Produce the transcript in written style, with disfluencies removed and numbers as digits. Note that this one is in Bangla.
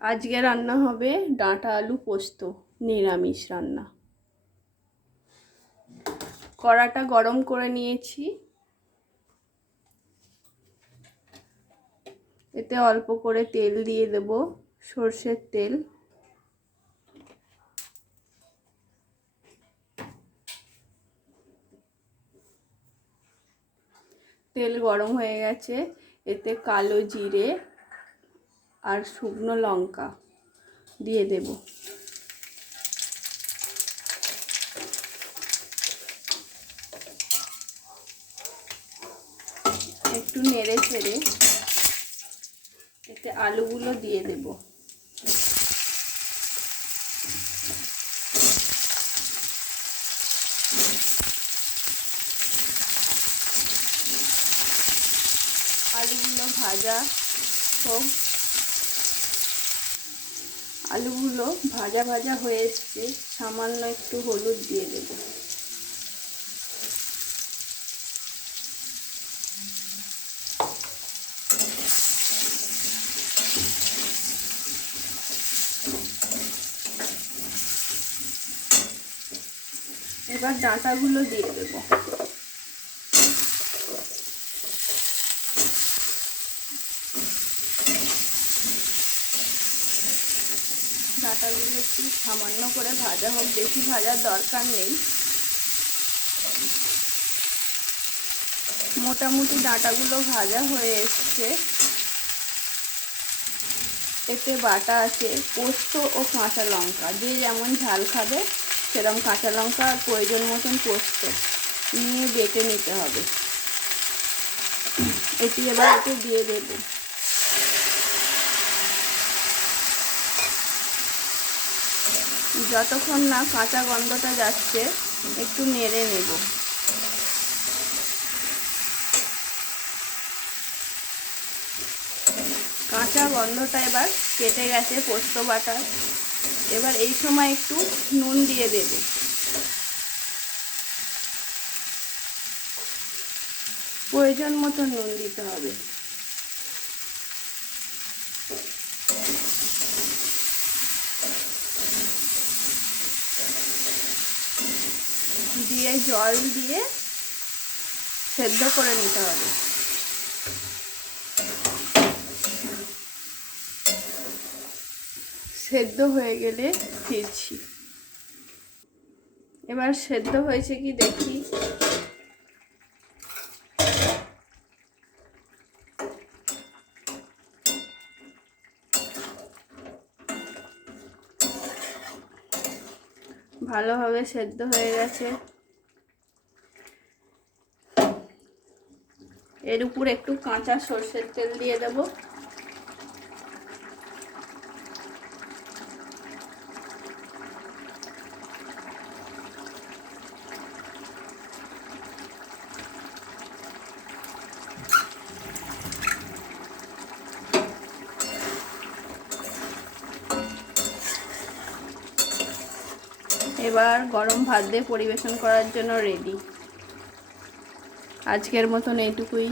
আজকে রান্না হবে ডাঁটা আলু পোস্ত, নিরামিষ রান্না। কড়াটা গরম করে নিয়েছি, এতে অল্প করে তেল দিয়ে দেব, সর্ষের তেল। তেল গরম হয়ে গেছে, এতে কালো জিরে আর শুকনো লঙ্কা দিয়ে দেব। একটু নেড়ে ছেড়ে এতে আলুগুলো দিয়ে দেব। আলুগুলো ভাজা হোক। আলুগুলো ভাজা ভাজা হয়ে এসছে, সামান্য একটু হলুদ দিয়ে দেব। এবার ডাঁটাগুলো দিয়ে দেব। ডাঁটাগুলো একটু সামান্য করে ভাজা হোক, বেশি ভাজার দরকার নেই। মোটামুটি ডাঁটাগুলো ভাজা হয়ে এসছে। এতে বাটা আছে পোস্ত ও কাঁচা লঙ্কা, যে যেমন ঝাল খাবে সেরকম কাঁচা লঙ্কা আর প্রয়োজন মতন পোস্ত নিয়ে বেটে নিতে হবে। এটি এবার এতে দিয়ে দেব। যতক্ষণ না কাঁচা গন্ধটা যাচ্ছে একটু নেড়ে নেব। কাঁচা গন্ধটা এবার কেটে গেছে পোস্ত বাটা। এবার এই সময় একটু নুন দিয়ে দেব। প্রয়োজন মতো নুন দিতে হবে। দিয়ে জল দিয়ে সেদ্ধ করে নিতে হবে। সেদ্ধ হয়ে গেলে ফিরছি। এবার সেদ্ধ হয়েছে কি দেখি। ভালোভাবে সেদ্ধ হয়ে গেছে। এর উপর একটু কাঁচা সর্ষের তেল দিয়ে দেব। এবার গরম ভাত দিয়ে পরিবেশন করার জন্য রেডি। আজকের মতন এইটুকুই।